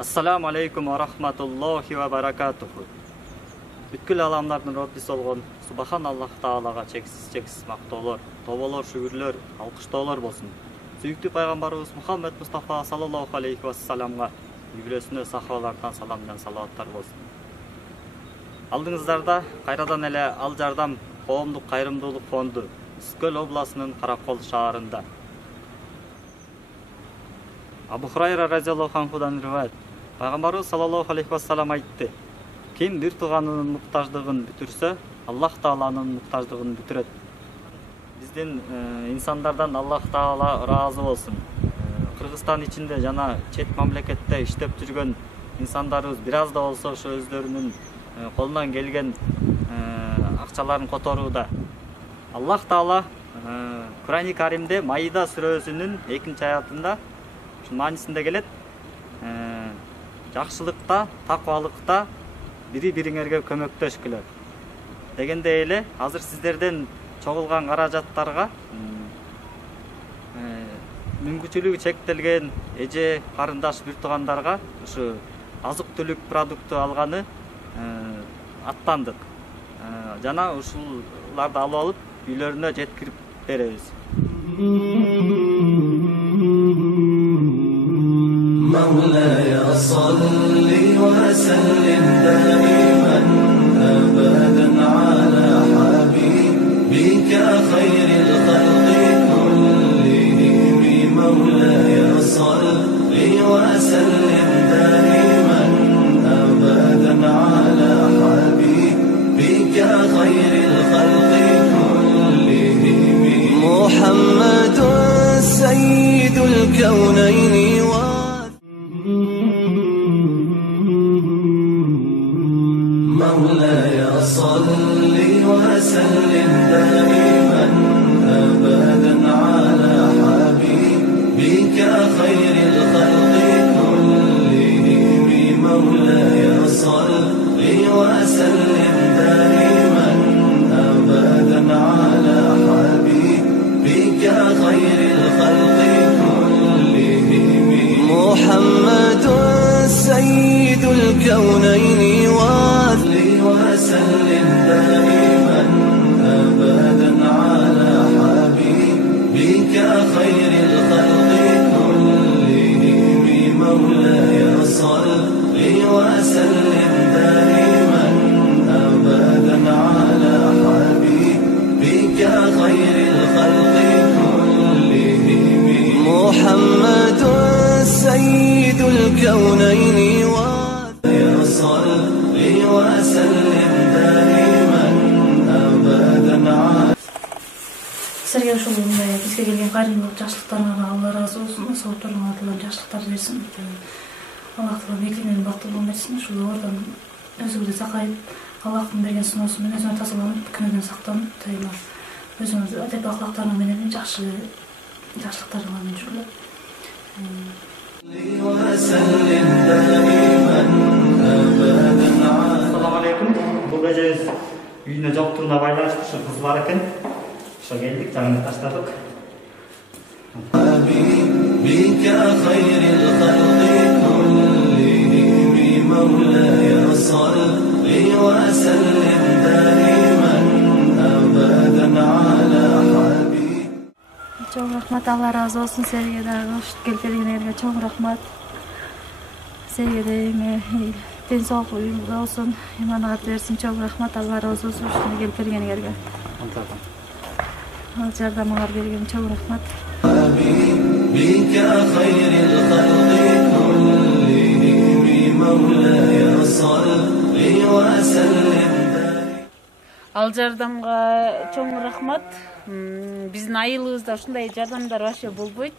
Assalamu alaikum wa rahmatullahi wa barakatuhu. Бүткүл аламдардын Роббиси болгон Субхан Аллах Таалага чексиз мактоолор, тоболор, шүгүрлөр, алкыштоолор болсун. Сүйүктүү пайгамбарыбыз Мухаммед Мустафа саллаллаху алейхи вассаламга үйрөсүнө сахабалардан салам менен салаваттар болсун. Алдыңыздарда кайрадан эле Ал Жардам коомдук кайрымдуулук фонду Үскөл областынын Каракол шаарында. Абу Хурайра разияллаху анхудан риваят. Пайгамбарыбыз саллаллаху алейхи вассалам айтты: Ким бир тууганынын муктаждыгын бүтүрсө, Аллах Тааланын муктаждыгын бүтүрөт. Биздин инсандардан Аллах Таала ыраазы болсун. Кыргызстан ичинде жана чет мамлекетте иштеп жүргөн инсандарыбыз бир аз да болсо ошо өздөрүнүн колунан келген акчаларын которууда. Аллах Таала Кур'ан-ы Каримде Маида сүрөсүнүн 2-аятында маанисинде келет: жакшылыкта, таквалыкта бири-бириңерге көмөктөшкүлөр дегенде эле, азыр сиздерден чогулган каражаттарга мүмкүнчүлүгү чектелген эже, карындаш, бир туугандарга ушу азык-түлүк продукту алганы аттандык. Жана ушуларды алып алып үйлөрүнө жеткирип беребиз. مولاي صل وسلم دائما أبدا على حبيبك خير الخلق كلهم. مولاي صل وسلم دائما أبدا على حبيبك خير الخلق كلهم. محمد سيد الكونين مولاي صل وسلم دائما أبدا على حبيبك خير الخلق كلهم. مولاي صل وسلم دائما أبدا على حبيبك خير الخلق كلهم. محمد سيد الكونين وسلم دائما أبدا على حبيبك خير الخلق كلهم. مولاي صل وسلم دائما أبدا على حبيبك خير الخلق كلهم. محمد سيد الكونين صل وسلم دائما أبدا على. Сізге ушул бизге келген кайрымдуулук жакшылыктарыңарга Алла ыраазы болсун. Соопторуңарга Алла жакшылыктар берсин. Аллах Таала мекин менен бактылуу берсин. Ушул оордон өзүңүздү сакайып, Аллахтын берген сыноосу менен өзүңөр тазаланып, күнөөдөн сактанып, өзүңүз адеп аклактарыңар менен жакшылыктарыңар менен жүргүлө. Assalamu alaikum. Бұл эжебиз үйүнө жоктугуна байланыштуу ушу кыз бар экен. Ошо келдик, жаңы таштадык. حبيبك خير الخلق كلهم. مولاي صل وسلم دائما أبدا على حبيبك. Чоң рахмат, Алла разы болсун. Сизге дагы келип келгениңерге чоң рахмат. Сизге да ден соолук болсун, иманыңарды берсин. Чоң рахмат, Алла разы болсун ушуга келип келгениңерге. Ал жардамыңар берген чоң рахмат. حبيبك خير الخلق كلهم. مولاي صل وسلم. Ал жардамга чоң рахмат. Биздин айылыбызда ушундай жардамдар вообще болбойт.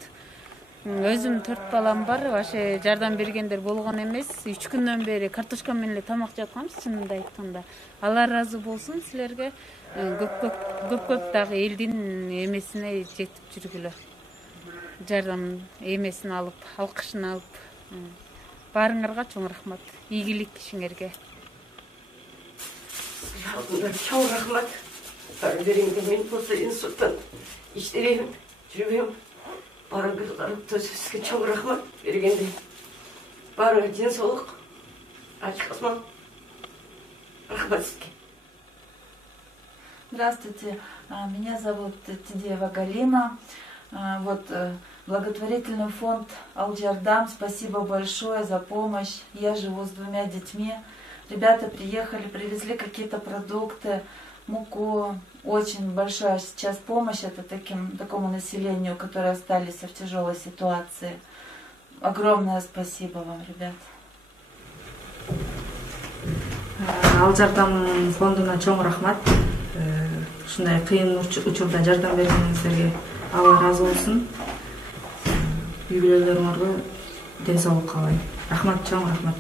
Өзүм 4 балам бар, вообще жардам бергендер болгон эмес. 3 күндөн бери картошка менен эле тамак жатканбыз, чынында айтканда. Алла разы болсун силерге. Көп дагы элдин эмесине жетип жүргүлө. Жардам эмесин алып, алкышын алып, баарыңарга чоң рахмат. Ийгилик ишиңерге. Чоң рахмат. Береңде мен болса институттан иштейм, жүрбөйм. Барыңыздарыңызға чоң рахмат бергенде. Баарыңа денсаулық. Ачқасман. Рахмат сізге. Здравствуйте, меня зовут Тидеева Галина. Вот благотворительный фонд Алджардам, спасибо большое за помощь. Я живу с 2 детьми. Ребята приехали, привезли какие-то продукты, муку. Очень большая сейчас помощь это такому населению, которые остались в тяжелой ситуации. Огромное спасибо вам, ребят. Алжардам фондуна чоң рахмат. Ушундай кыйын учурда жардам бергениңиздерге Алла разы болсун. Үй бүлөлөрүңөргө ден соолук каалайм. Рахмат, чоң рахмат.